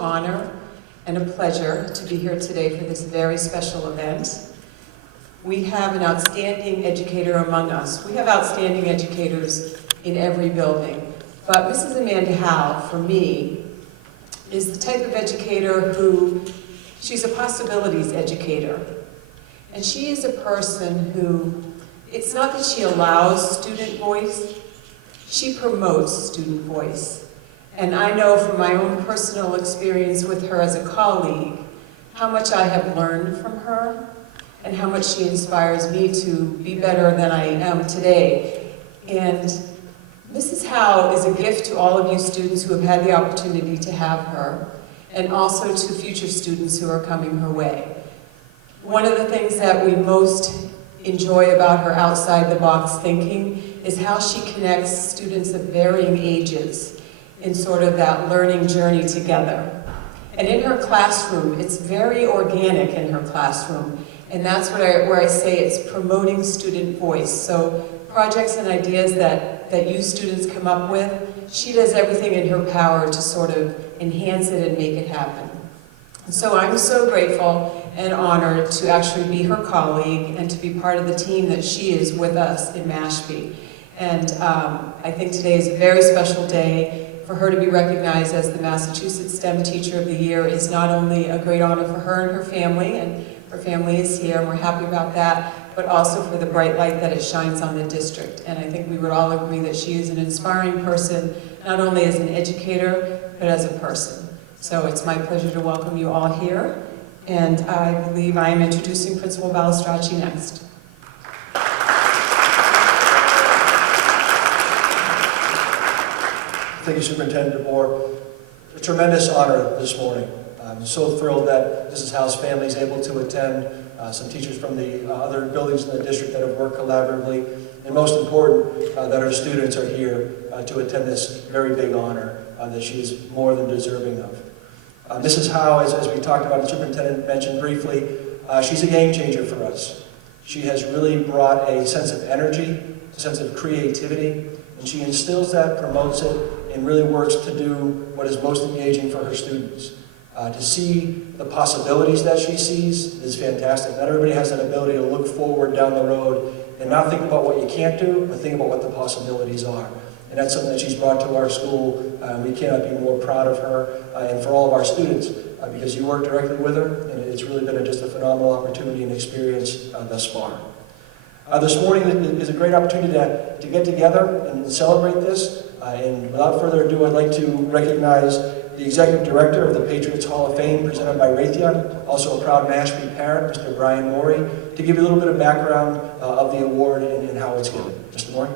honor and a pleasure to be here today for this very special event. We have an outstanding educator among us. We have outstanding educators in every building, but Mrs. Amanda Hough, for me, is the type of educator who, she's a possibilities educator. And she is a person who, it's not that she allows student voice, she promotes student voice. And I know from my own personal experience with her as a colleague, how much I have learned from her and how much she inspires me to be better than I am today. And Mrs. Hough is a gift to all of you students who have had the opportunity to have her, and also to future students who are coming her way. One of the things that we most enjoy about her outside-the-box thinking is how she connects students of varying ages in sort of that learning journey together. And in her classroom, it's very organic in her classroom, and that's where I say it's promoting student voice. So projects and ideas that you students come up with, she does everything in her power to sort of enhance it and make it happen. And so I'm so grateful and honored to actually be her colleague and to be part of the team that she is with us in Mashpee. And I think today is a very special day. For her to be recognized as the Massachusetts STEM Teacher of the Year is not only a great honor for her and her family is here, and we're happy about that, but also for the bright light that it shines on the district. And I think we would all agree that she is an inspiring person, not only as an educator, but as a person. So it's my pleasure to welcome you all here, and I believe I am introducing Principal Balestracci next. Thank you, Superintendent DeBoer. A tremendous honor this morning. I'm so thrilled that Mrs. Hough's family is able to attend, some teachers from the other buildings in the district that have worked collaboratively, and most important, that her students are here to attend this very big honor that she is more than deserving of. Mrs. Hough, as we talked about, the superintendent mentioned briefly, she's a game changer for us. She has really brought a sense of energy, a sense of creativity, and she instills that, promotes it, and really works to do what is most engaging for her students. To see the possibilities that she sees is fantastic. Not everybody has that ability to look forward down the road and not think about what you can't do, but think about what the possibilities are. And that's something that she's brought to our school. We cannot be more proud of her and for all of our students because you work directly with her, and it's really been just a phenomenal opportunity and experience thus far. This morning is a great opportunity to get together and celebrate this. And without further ado, I'd like to recognize the Executive Director of the Patriots Hall of Fame, presented by Raytheon, also a proud Mashpee parent, Mr. Bryan Morrey, to give you a little bit of background of the award and how it's given. Mr. Morrey.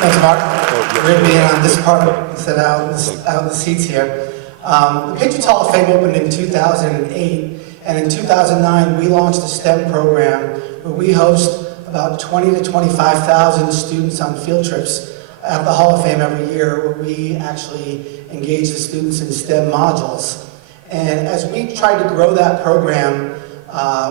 Thanks, Mark. We're going to be on this part instead out in the seats here. The Patriots Hall of Fame opened in 2008, and in 2009 we launched a STEM program where we host about 20 to 25,000 students on field trips at the Hall of Fame every year, where we actually engage the students in STEM modules. And as we tried to grow that program,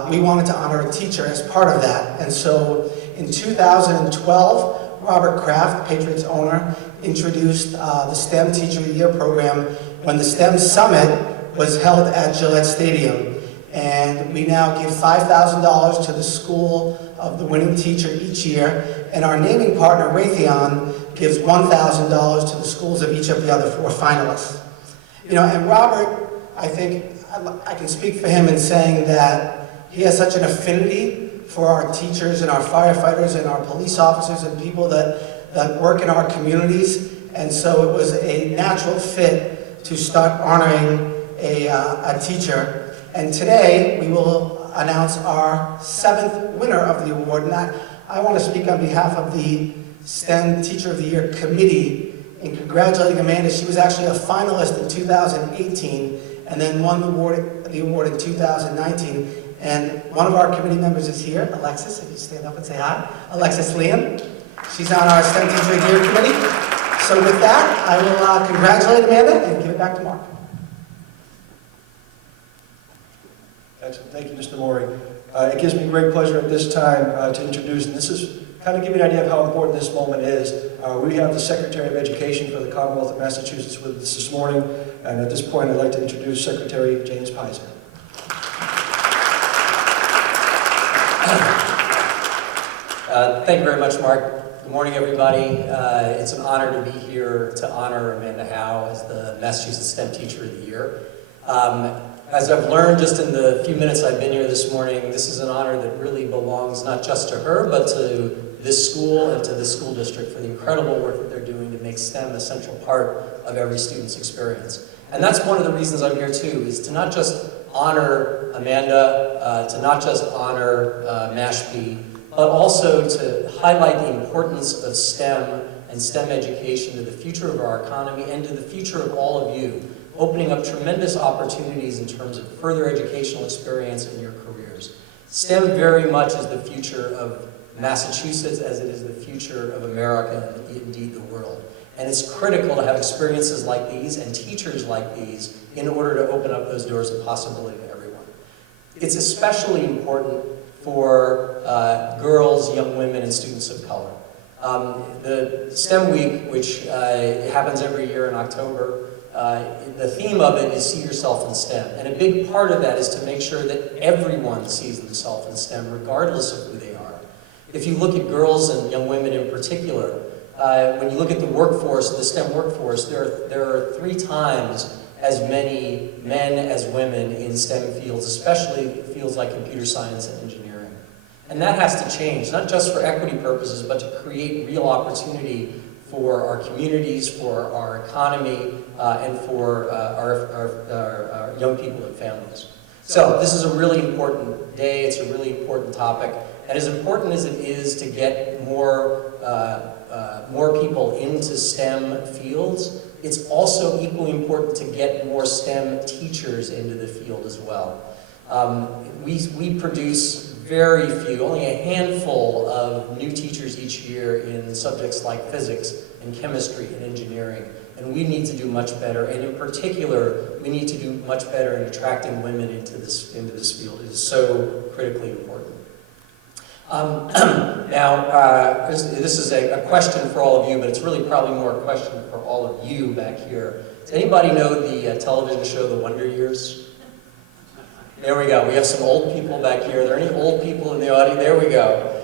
we wanted to honor a teacher as part of that. And so in 2012, Robert Kraft, Patriots owner, introduced the STEM Teacher of the Year program when the STEM Summit was held at Gillette Stadium. And we now give $5,000 to the school of the winning teacher each year, and our naming partner, Raytheon, gives $1,000 to the schools of each of the other 4 finalists. You know, and Robert, I think I can speak for him in saying that he has such an affinity for our teachers and our firefighters and our police officers and people that work in our communities, and so it was a natural fit to start honoring a teacher. And today, we will announce our 7th winner of the award. And I want to speak on behalf of the STEM Teacher of the Year Committee in congratulating Amanda. She was actually a finalist in 2018 and then won the award in 2019. And one of our committee members is here, Alexis, if you stand up and say hi. Alexis Liam. She's on our STEM Teacher of the Year Committee. So with that, I will congratulate Amanda and give it back to Mark. Excellent. Thank you, Mr. Morrey. It gives me great pleasure at this time to introduce, and this is kind of give you an idea of how important this moment is, we have the Secretary of Education for the Commonwealth of Massachusetts with us this morning, and at this point I'd like to introduce Secretary James Peyser. Thank you very much, Mark. Good morning, everybody. It's an honor to be here to honor Amanda Hough as the Massachusetts STEM Teacher of the Year. As I've learned just in the few minutes I've been here this morning, this is an honor that really belongs not just to her, but to this school and to the school district for the incredible work that they're doing to make STEM a central part of every student's experience. And that's one of the reasons I'm here too, is to not just honor Amanda, to not just honor Mashpee, but also to highlight the importance of STEM and STEM education to the future of our economy and to the future of all of you, opening up tremendous opportunities in terms of further educational experience in your careers. STEM very much is the future of Massachusetts as it is the future of America and indeed the world. And it's critical to have experiences like these and teachers like these in order to open up those doors of possibility to everyone. It's especially important for girls, young women, and students of color. The STEM Week, which happens every year in October, the theme of it is see yourself in STEM. And a big part of that is to make sure that everyone sees themselves in STEM, regardless of who they are. If you look at girls and young women in particular, when you look at the workforce, the STEM workforce, there are 3 times as many men as women in STEM fields, especially fields like computer science and engineering. And that has to change, not just for equity purposes, but to create real opportunity for our communities, for our economy, and for our young people and families. So this is a really important day, it's a really important topic, and as important as it is to get more people into STEM fields, it's also equally important to get more STEM teachers into the field as well. We produce very few, only a handful of new teachers each year in subjects like physics and chemistry and engineering, and we need to do much better, and in particular, we need to do much better in attracting women into this field. It is so critically important. Now, this is a question for all of you, but it's really probably more a question for all of you back here. Does anybody know the television show The Wonder Years? There we go. We have some old people back here. Are there any old people in the audience? There we go.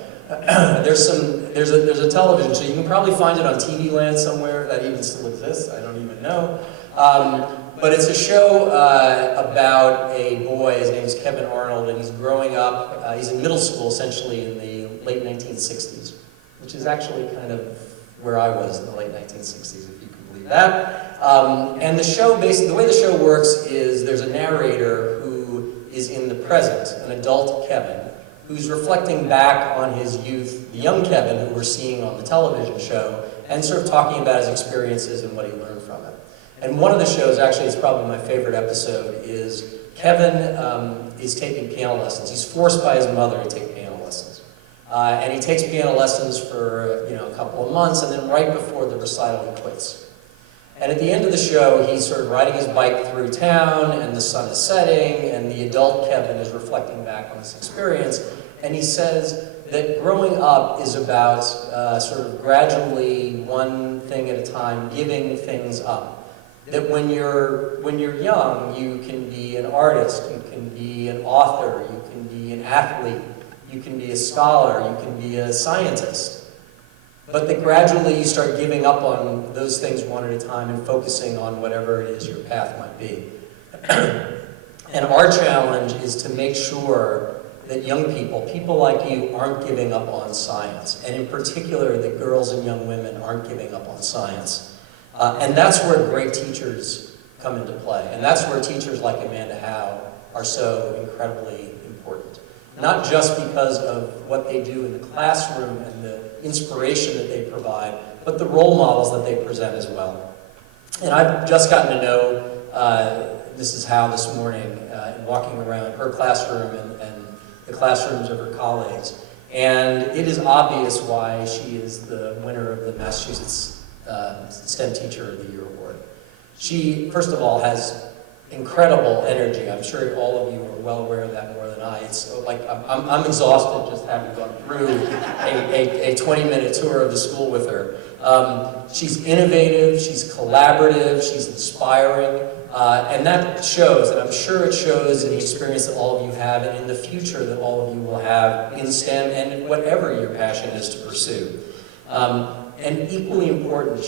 There's a television show. You can probably find it on TV Land somewhere, if that even still exists. I don't even know. But it's a show about a boy. His name is Kevin Arnold, and he's growing up. He's in middle school, essentially, in the late 1960s, which is actually kind of where I was in the late 1960s, if you can believe that. And the show, basically, the way the show works is there's a narrator who is in the present, an adult Kevin, who's reflecting back on his youth, the young Kevin who we're seeing on the television show, and sort of talking about his experiences and what he learned from it. And one of the shows, actually, it's probably my favorite episode, is Kevin is taking piano lessons. He's forced by his mother to take piano lessons. And he takes piano lessons for a couple of months, and then right before the recital, he quits. And at the end of the show, he's sort of riding his bike through town, and the sun is setting, and the adult Kevin is reflecting back on this experience, and he says that growing up is about sort of gradually, one thing at a time, giving things up. That when you're young, you can be an artist, you can be an author, you can be an athlete, you can be a scholar, you can be a scientist. But that gradually you start giving up on those things one at a time and focusing on whatever it is your path might be. And our challenge is to make sure that young people like you, aren't giving up on science. And in particular, that girls and young women aren't giving up on science. And that's where great teachers come into play. And that's where teachers like Amanda Hough are so incredibly important. Not just because of what they do in the classroom and the inspiration that they provide, but the role models that they present as well. And I've just gotten to know Mrs. Hough this morning, walking around her classroom and the classrooms of her colleagues. And it is obvious why she is the winner of the Massachusetts STEM Teacher of the Year award. She, first of all, has incredible energy. I'm sure all of you are well aware of that more than I. It's like I'm exhausted just having gone through a 20-minute tour of the school with her. She's innovative, she's collaborative, she's inspiring, and that shows, and I'm sure it shows in the experience that all of you have and in the future that all of you will have in STEM and whatever your passion is to pursue. And equally important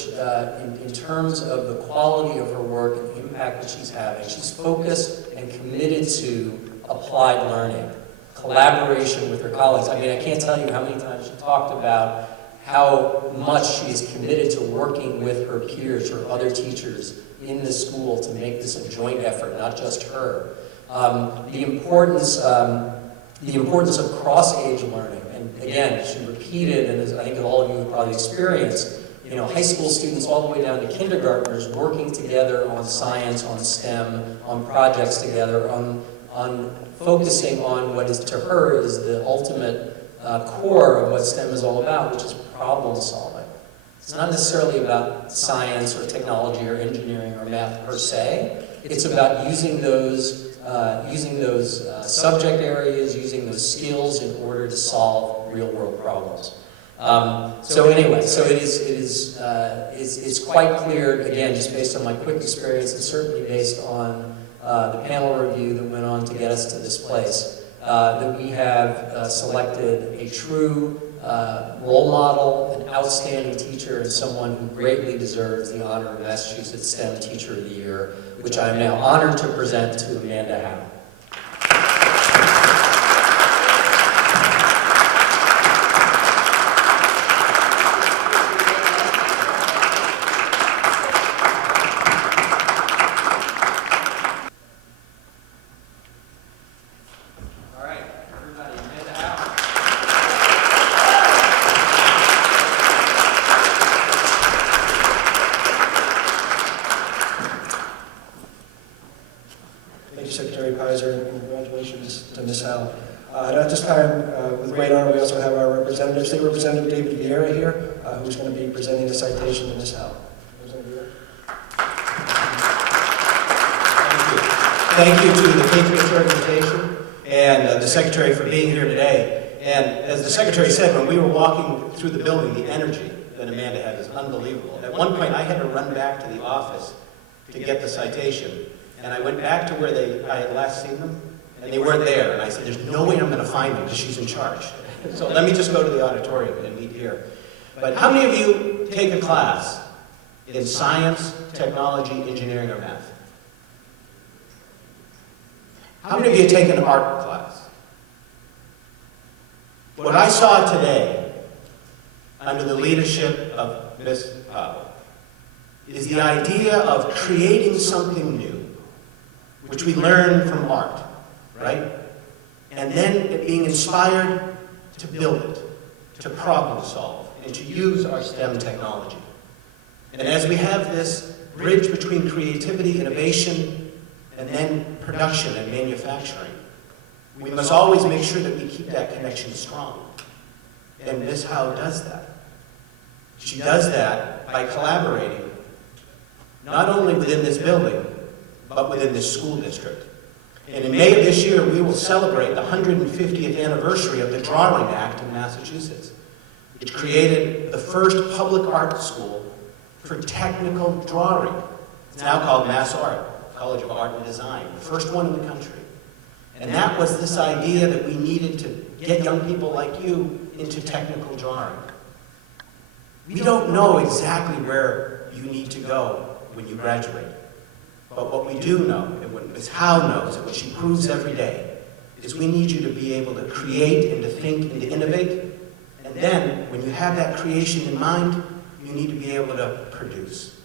in terms of the quality of her work and the impact that she's having, she's focused and committed to applied learning, collaboration with her colleagues. I mean, I can't tell you how many times she talked about how much she is committed to working with her peers or other teachers in the school to make this a joint effort, not just her. The importance of cross-age learning. And again, she repeated, and as I think all of you have probably experienced, you know, high school students all the way down to kindergartners working together on science, on STEM, on projects together, on focusing on what is to her is the ultimate core of what STEM is all about, which is problem solving. It's not necessarily about science or technology or engineering or math per se. It's about using those subject areas, using those skills in order to solve real-world problems. So anyway, so it's quite clear, again, just based on my quick experience, and certainly based on the panel review that went on to get us to this place, that we have selected a true role model, an outstanding teacher, and someone who greatly deserves the honor of Massachusetts STEM Teacher of the Year, which I am now honored to present to Amanda Hough. Thank you, Secretary Peyser, and congratulations to Ms. Hough. And at this time, with great honor, we also have our representative, State Representative David Vieira here, who's going to be presenting the citation to Ms. Hough. Thank you to the Patriots organization and the Secretary for being here today. And as the Secretary said, when we were walking through the building, the energy that Amanda had is unbelievable. At one point, I had to run back to the office to get the citation. And I went back to where I had last seen them, and they weren't there. And I said, there's no way I'm going to find them because she's in charge. So let me just go to the auditorium and meet here. But how many of you take a class in science, technology, engineering, or math? How many of you take an art class? What I saw today, under the leadership of Ms. Hough, is the idea of creating something new, which we learn from art, right? And then it being inspired to build it, to problem solve, and to use our STEM technology. And as we have this bridge between creativity, innovation, and then production and manufacturing, we must always make sure that we keep that connection strong. And Ms. Hough does that. She does that by collaborating, not only within this building, but within this school district. And in May of this year, we will celebrate the 150th anniversary of the Drawing Act in Massachusetts, which created the first public art school for technical drawing. It's now called Mass Art, College of Art and Design, the first one in the country. And that was this idea that we needed to get young people like you into technical drawing. We don't know exactly where you need to go when you graduate. But what we do know, and what Ms. Hough knows, and what she proves every day, is we need you to be able to create and to think and to innovate. And then, when you have that creation in mind, you need to be able to produce.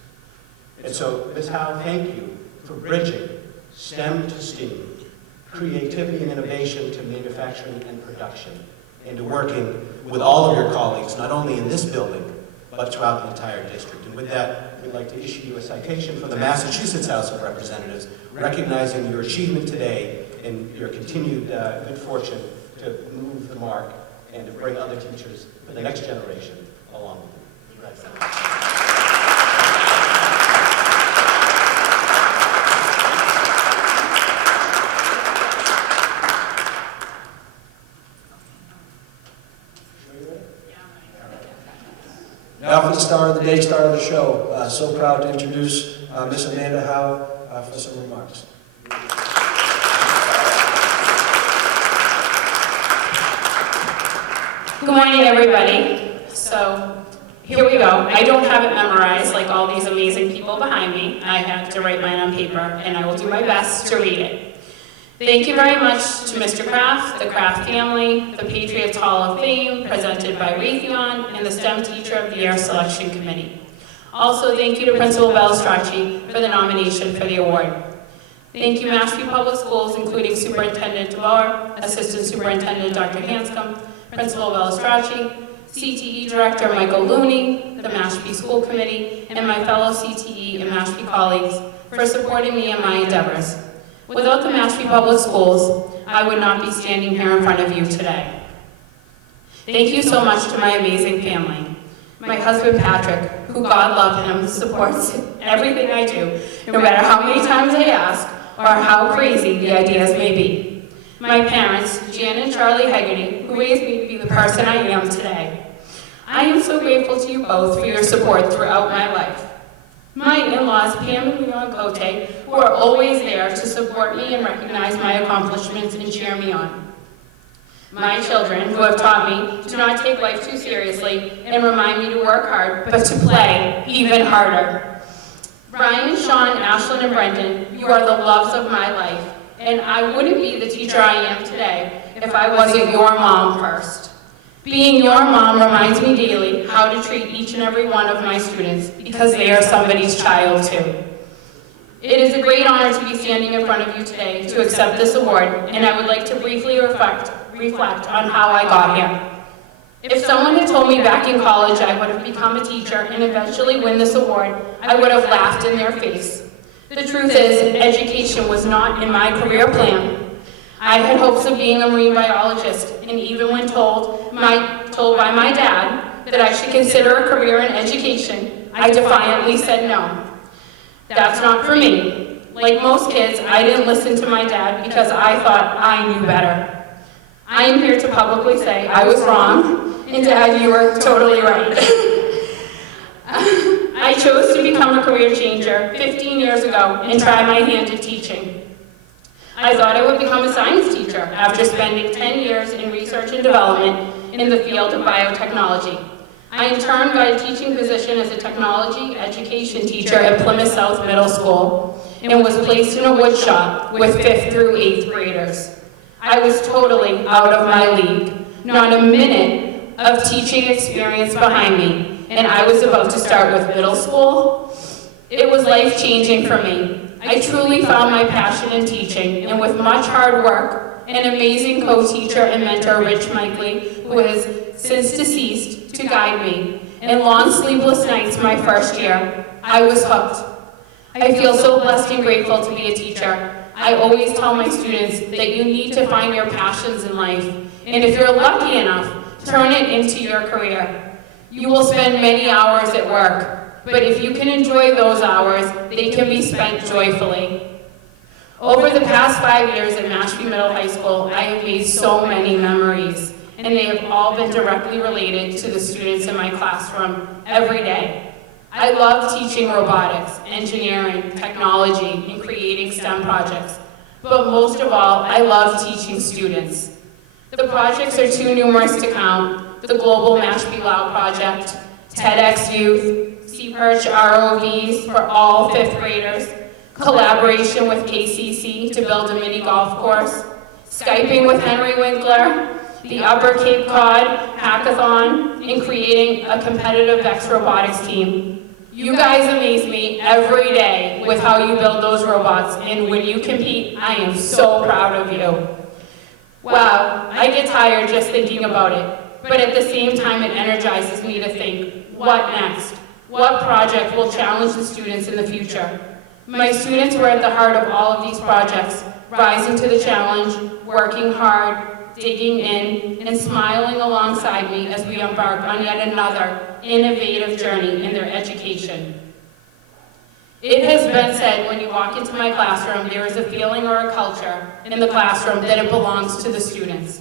And so, Ms. Hough, thank you for bridging STEM to STEAM, creativity and innovation to manufacturing and production, and to working with all of your colleagues, not only in this building, but throughout the entire district. And with that, we'd like to issue you a citation from the Massachusetts House of Representatives, recognizing your achievement today and your continued good fortune to move the mark and to bring other teachers for the next generation along with you. Congratulations. the star, the day star of the show. So proud to introduce Miss Amanda Hough for some remarks. Good morning, everybody. So, here we go. I don't have it memorized like all these amazing people behind me. I had to write mine on paper, and I will do my best to read it. Thank you very much to Mr. Kraft, the Kraft family, the Patriots Hall of Fame, presented by Raytheon, and the STEM Teacher of the Year Selection Committee. Also, thank you to Principal Balestracci for the nomination for the award. Thank you, Mashpee Public Schools, including Superintendent DeBoer, Assistant Superintendent Dr. Hanscom, Principal Balestracci, CTE Director Michael Looney, the Mashpee School Committee, and my fellow CTE and Mashpee colleagues for supporting me in my endeavors. Without the Mashpee Public Schools, I would not be standing here in front of you today. Thank you so much to my amazing family. My husband Patrick, who God love him, supports everything I do, no matter how many times I ask or how crazy the ideas may be. My parents, Jan and Charlie Hegarty, who raised me to be the person I am today. I am so grateful to you both for your support throughout my life. My in-laws, Pam and Leon Cote, who are always there to support me and recognize my accomplishments and cheer me on. My children, who have taught me to not take life too seriously and remind me to work hard, but to play even harder. Bryan, Sean, Ashlyn, and Brendan, you are the loves of my life. And I wouldn't be the teacher I am today if I wasn't your mom first. Being your mom reminds me daily how to treat each and every one of my students because they are somebody's child too. It is a great honor to be standing in front of you today to accept this award, and I would like to briefly reflect on how I got here. If someone had told me back in college I would have become a teacher and eventually win this award, I would have laughed in their face. The truth is, education was not in my career plan. I had hopes of being a marine biologist, and even when told by my dad that I should consider a career in education, I defiantly said no. That's not for me. Like most kids, I didn't listen to my dad because I thought I knew better. I am here to publicly say I was wrong, and Dad, you were totally right. I chose to become a career changer 15 years ago and try my hand at teaching. I thought I would become a science teacher after spending 10 years in research and development in the field of biotechnology. I in turn got a teaching position as a technology education teacher at Plymouth South Middle School and was placed in a wood shop with 5th through 8th graders. I was totally out of my league, not a minute of teaching experience behind me. And I was about to start with middle school. It was life-changing for me. I truly found my passion in teaching, and with much hard work, an amazing co-teacher and mentor, Rich Mikely, who has since deceased, to guide me, and long sleepless nights my first year, I was hooked. I feel so blessed and grateful to be a teacher. I always tell my students that you need to find your passions in life, and if you're lucky enough, turn it into your career. You will spend many hours at work, but if you can enjoy those hours, they can be spent joyfully. Over the past 5 years at Mashpee Middle High School, I have made so many memories, and they have all been directly related to the students in my classroom every day. I love teaching robotics, engineering, technology, and creating STEM projects, but most of all, I love teaching students. The projects are too numerous to count. The Global Mashpee Wow Project, TEDx Youth, Sea Perch ROVs for all 5th graders, collaboration with KCC to build a mini golf course, Skyping with Henry Winkler, the Upper Cape Cod Hackathon, and creating a competitive VEX robotics team. You guys amaze me every day with how you build those robots, and when you compete, I am so proud of you. Wow, I get tired just thinking about it. But at the same time, it energizes me to think, what next? What project will challenge the students in the future? My students were at the heart of all of these projects, rising to the challenge, working hard, digging in, and smiling alongside me as we embark on yet another innovative journey in their education. It has been said when you walk into my classroom, there is a feeling or a culture in the classroom that it belongs to the students.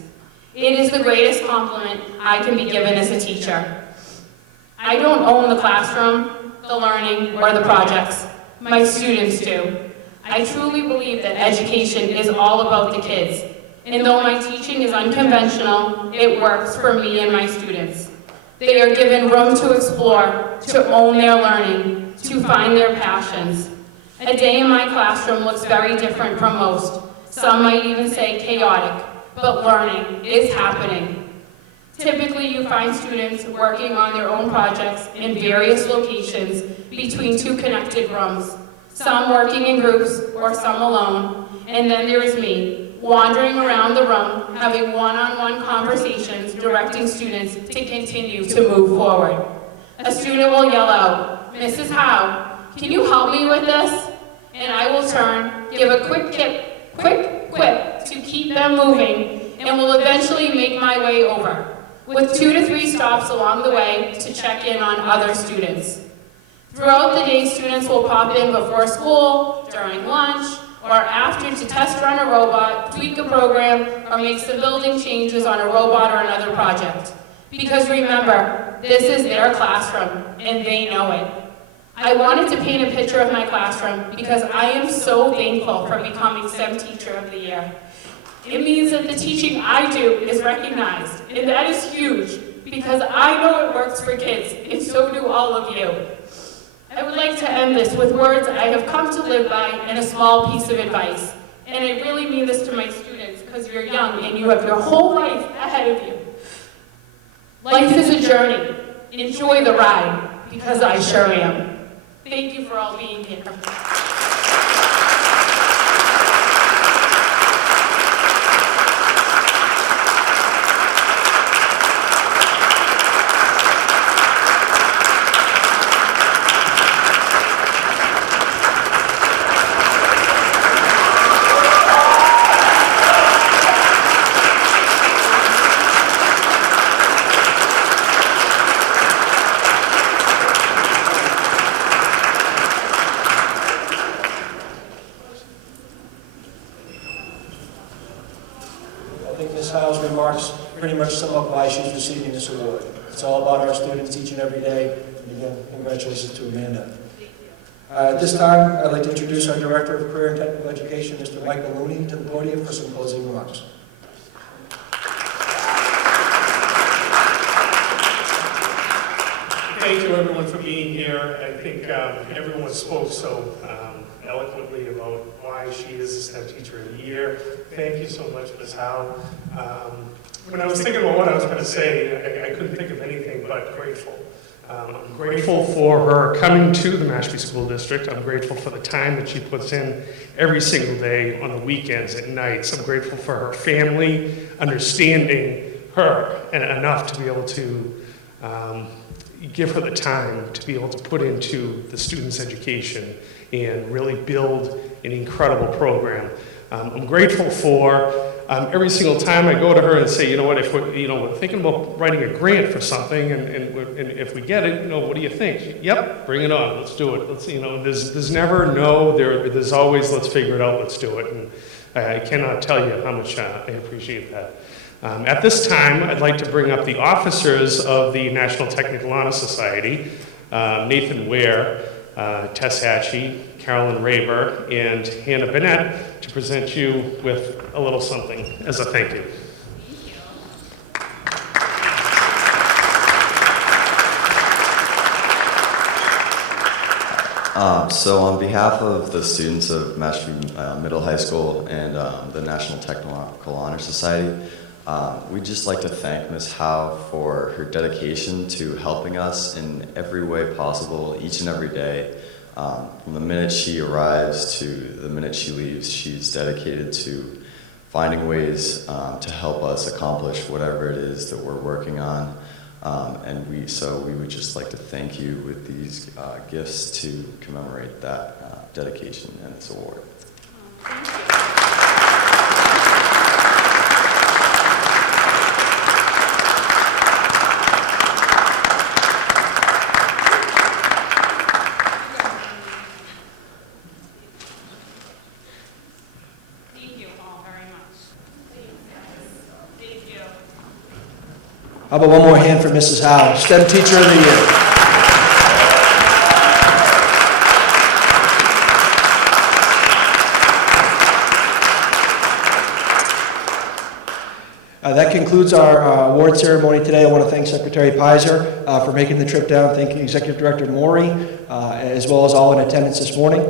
It is the greatest compliment I can be given as a teacher. I don't own the classroom, the learning, or the projects. My students do. I truly believe that education is all about the kids. And though my teaching is unconventional, it works for me and my students. They are given room to explore, to own their learning, to find their passions. A day in my classroom looks very different from most. Some might even say chaotic, but learning is happening. Typically, you find students working on their own projects in various locations between two connected rooms, some working in groups or some alone, and then there is me, wandering around the room, having one-on-one conversations, directing students to continue to move forward. A student will yell out, "Mrs. Hough, can you help me with this?" And I will turn, give a quick quip to keep them moving, and will eventually make my way over, with 2 to 3 stops along the way to check in on other students. Throughout the day, students will pop in before school, during lunch, or after to test run a robot, tweak a program, or make some building changes on a robot or another project. Because remember, this is their classroom, and they know it. I wanted to paint a picture of my classroom because I am so thankful for becoming STEM Teacher of the Year. It means that the teaching I do is recognized, and that is huge because I know it works for kids, and so do all of you. I would like to end this with words I have come to live by and a small piece of advice. And I really mean this to my students because you're young and you have your whole life ahead of you. Life is a journey. Enjoy the ride because I sure am. Thank you for all being here. Hough's remarks pretty much sum up why she's receiving this award. It's all about our students each and every day. And again, congratulations to Amanda. At this time, I'd like to introduce our Director of Career and Technical Education, Mr. Michael Looney, to the podium for some closing remarks. Thank you, everyone, for being here. I think everyone spoke so eloquently about why she is the STEM Teacher of the Year. Thank you so much, Ms. Hough. When I was thinking about what I was going to say, I couldn't think of anything but grateful. I'm grateful for her coming to the Mashpee School District. I'm grateful for the time that she puts in every single day, on the weekends, at nights. I'm grateful for her family understanding her and enough to be able to give her the time to be able to put into the students' education and really build an incredible program. I'm grateful for every single time I go to her and say, you know what, if we're thinking about writing a grant for something, and if we get it, what do you think? Yep, bring it on, let's do it. There's never no, there's always let's figure it out, let's do it. And I cannot tell you how much I appreciate that. At this time, I'd like to bring up the officers of the National Technical Honor Society, Nathan Ware, Tess Hatchie, Carolyn Raber, and Hannah Bennett, to present you with a little something as a thank you. So on behalf of the students of Mashpee Middle High School and the National Technical Honor Society, we'd just like to thank Ms. Hough for her dedication to helping us in every way possible, each and every day. From the minute she arrives to the minute she leaves, she's dedicated to finding ways to help us accomplish whatever it is that we're working on. So we would just like to thank you with these gifts to commemorate that dedication and this award. Thank you. How about one more hand for Mrs. Hough, STEM Teacher of the Year. That concludes our award ceremony today. I want to thank Secretary Peyser for making the trip down. Thank you, Executive Director Morrey, as well as all in attendance this morning.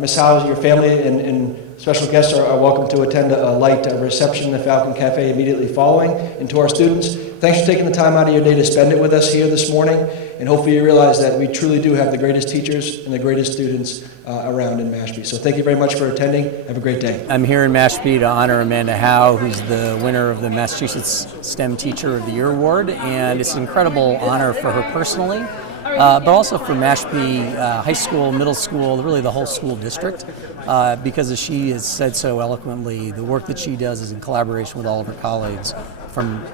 Ms. Hough, your family and special guests are welcome to attend a light reception in the Falcon Cafe immediately following. And to our students, thanks for taking the time out of your day to spend it with us here this morning. And hopefully you realize that we truly do have the greatest teachers and the greatest students around in Mashpee. So thank you very much for attending. Have a great day. I'm here in Mashpee to honor Amanda Hough, who's the winner of the Massachusetts STEM Teacher of the Year Award. And it's an incredible honor for her personally, but also for Mashpee High School, middle school, really the whole school district, because as she has said so eloquently, the work that she does is in collaboration with all of her colleagues, from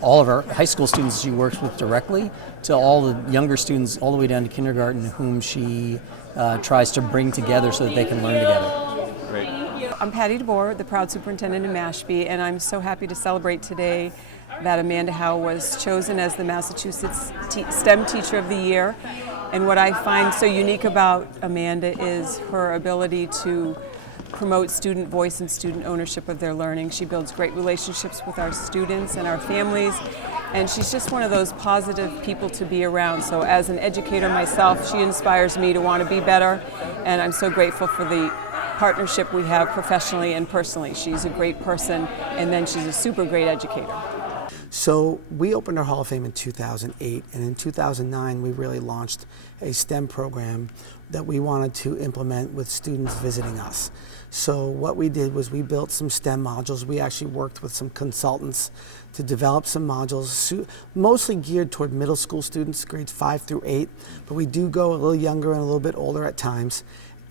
all of our high school students she works with directly to all the younger students all the way down to kindergarten, whom she tries to bring together so that they can learn together. Great. I'm Patty DeBoer, the proud superintendent in Mashpee, and I'm so happy to celebrate today that Amanda Hough was chosen as the Massachusetts STEM Teacher of the Year. And what I find so unique about Amanda is her ability to promote student voice and student ownership of their learning. She builds great relationships with our students and our families, and she's just one of those positive people to be around. So as an educator myself, she inspires me to want to be better, and I'm so grateful for the partnership we have professionally and personally. She's a great person, and then she's a super great educator. So we opened our Hall of Fame in 2008, and in 2009 we really launched a STEM program that we wanted to implement with students visiting us. So what we did was we built some STEM modules. We actually worked with some consultants to develop some modules, mostly geared toward middle school students, grades 5 through 8, but we do go a little younger and a little bit older at times.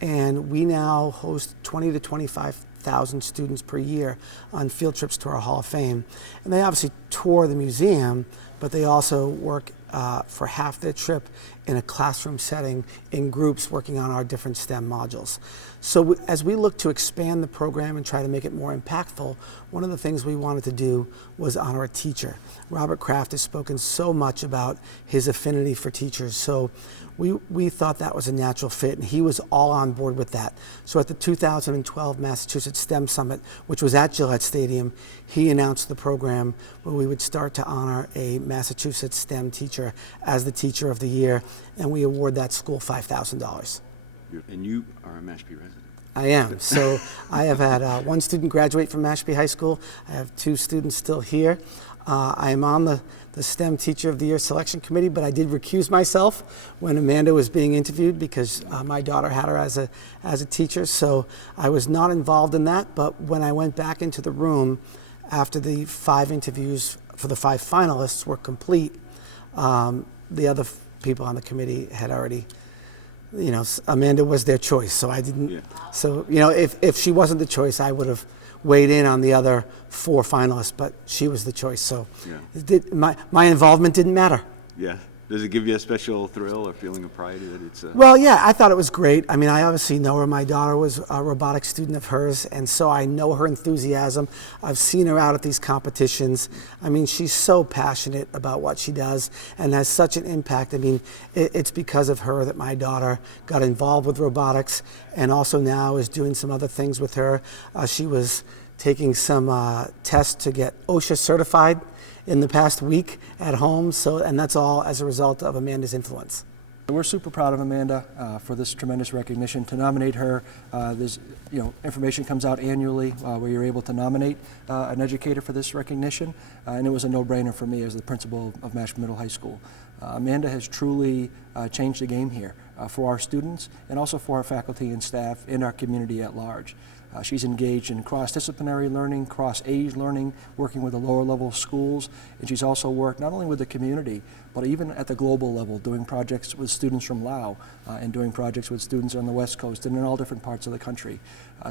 And we now host 20 to 25,000 students per year on field trips to our Hall of Fame. And they obviously tour the museum, but they also work for half their trip in a classroom setting in groups working on our different STEM modules. So as we look to expand the program and try to make it more impactful, one of the things we wanted to do was honor a teacher. Robert Kraft has spoken so much about his affinity for teachers, so we thought that was a natural fit, and he was all on board with that. So at the 2012 Massachusetts STEM Summit, which was at Gillette Stadium, he announced the program where we would start to honor a Massachusetts STEM teacher as the Teacher of the Year, and we award that school $5,000. And you are a Mashpee resident? I am. So I have had one student graduate from Mashpee High School. I have 2 students still here. I am on the STEM Teacher of the Year selection committee, but I did recuse myself when Amanda was being interviewed because my daughter had her as a teacher, so I was not involved in that. But when I went back into the room after the 5 interviews for the 5 finalists were complete, the other people on the committee had already, Amanda was their choice, so I didn't. Yeah. So, if she wasn't the choice, I would have weighed in on the other 4 finalists, but she was the choice, so my involvement didn't matter. Yeah. Does it give you a special thrill or feeling of pride that it's Well, yeah, I thought it was great. I mean, I obviously know her. My daughter was a robotics student of hers, and so I know her enthusiasm. I've seen her out at these competitions. I mean, she's so passionate about what she does and has such an impact. I mean, it's because of her that my daughter got involved with robotics and also now is doing some other things with her. She was taking some tests to get OSHA certified in the past week at home, and that's all as a result of Amanda's influence. We're super proud of Amanda for this tremendous recognition. To nominate her, there's information comes out annually where you're able to nominate an educator for this recognition, and it was a no-brainer for me as the principal of Mashpee Middle High School. Amanda has truly changed the game here for our students and also for our faculty and staff and our community at large. She's engaged in cross-disciplinary learning, cross-age learning, working with the lower level schools, and she's also worked not only with the community, but even at the global level, doing projects with students from Laos and doing projects with students on the West Coast and in all different parts of the country.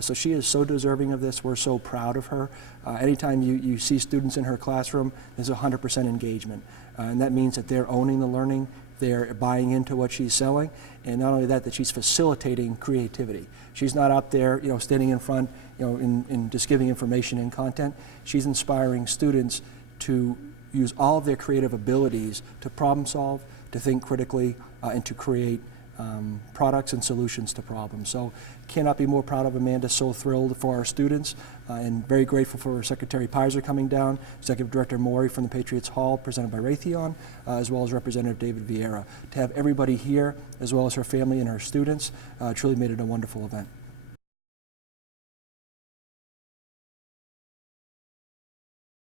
So she is so deserving of this. We're so proud of her. Anytime you see students in her classroom, there's 100% engagement, and that means that they're owning the learning, they're buying into what she's selling, and not only that she's facilitating creativity. She's not out there, standing in front, in just giving information and content. She's inspiring students to use all of their creative abilities to problem solve, to think critically, and to create products and solutions to problems. So cannot be more proud of Amanda, so thrilled for our students, and very grateful for Secretary Peyser coming down, Executive Director Morrey from the Patriots Hall, presented by Raytheon, as well as Representative David Vieira. To have everybody here, as well as her family and her students, truly made it a wonderful event.